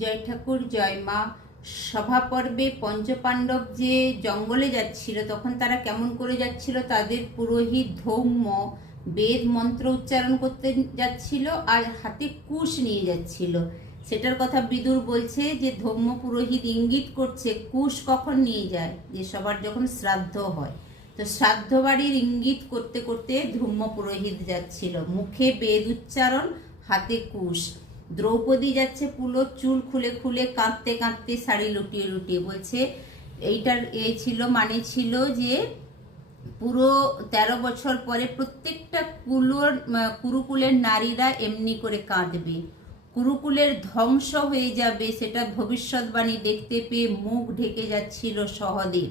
জয় ঠাকুর, জয় মা। সভা পর্বে পঞ্চপাণ্ডব যে জঙ্গলে যাচ্ছিল, তখন তারা কেমন করে যাচ্ছিল? তাদের পুরোহিত ধৌম্য বেদ মন্ত্র উচ্চারণ করতে যাচ্ছিল আর হাতে কুশ নিয়ে যাচ্ছিল। সেটার কথা বিদুর বলছে যে ধৌম্য পুরোহিত ইঙ্গিত করছে কুশ কখন নিয়ে যায়, যে সবার যখন শ্রাদ্ধ হয়। তো শ্রাদ্ধ বাড়ির ইঙ্গিত করতে করতে ধৌম্য পুরোহিত যাচ্ছিল, মুখে বেদ উচ্চারণ, হাতে কুশ। দ্রৌপদী যাচ্ছে পুরো চুল খুলে খুলে, কাঁদতে কাঁদতে, শাড়ি লুটিয়ে লুটিয়ে। বলছে এইটার মানে ছিল যে পুরো 13 বছর পরে প্রত্যেকটা কুরুকুলের নারীরা এমনি করে কাঁদবে, কুরুকুলের ধ্বংস হয়ে যাবে, সেটা ভবিষ্যৎবাণী দেখতে পেয়ে মুখ ঢেকে যাচ্ছিল সহদেব।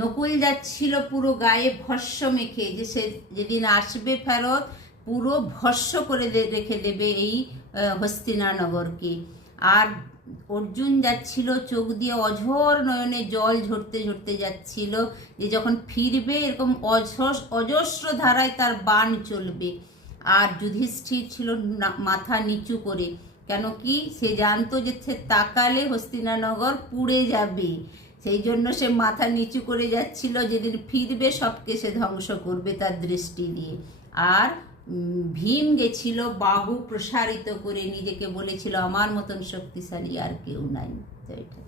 নকুল যাচ্ছিল পুরো গায়ে ভস্য মেখে, যে সে যেদিন আসবে ফেরত পুরো ভস্য করে রেখে দেবে এই হস্তিনানগরকে। আর অর্জুন যাচ্ছিল চোখ দিয়ে অঝোর নয়নে জল ঝরতে ঝরতে যাচ্ছিল, যে যখন ফিরবে এরকম অজস্র ধারায় তার বাণ চলবে। আর যুধিষ্ঠির ছিল মাথা নিচু করে, কেন কি সে জানতো যে সে তাকালে হস্তিনানগর পুড়ে যাবে, সেই জন্য সে মাথা নিচু করে যাচ্ছিল, যেদিন ফিরবে সবকে সে ধ্বংস করবে তার দৃষ্টি দিয়ে। আর ভীম গেছিল বাহু প্রসারিত করে, নিজেকে বলেছিল আমার মতন শক্তিশালী আর কেউ নাই। তো এটা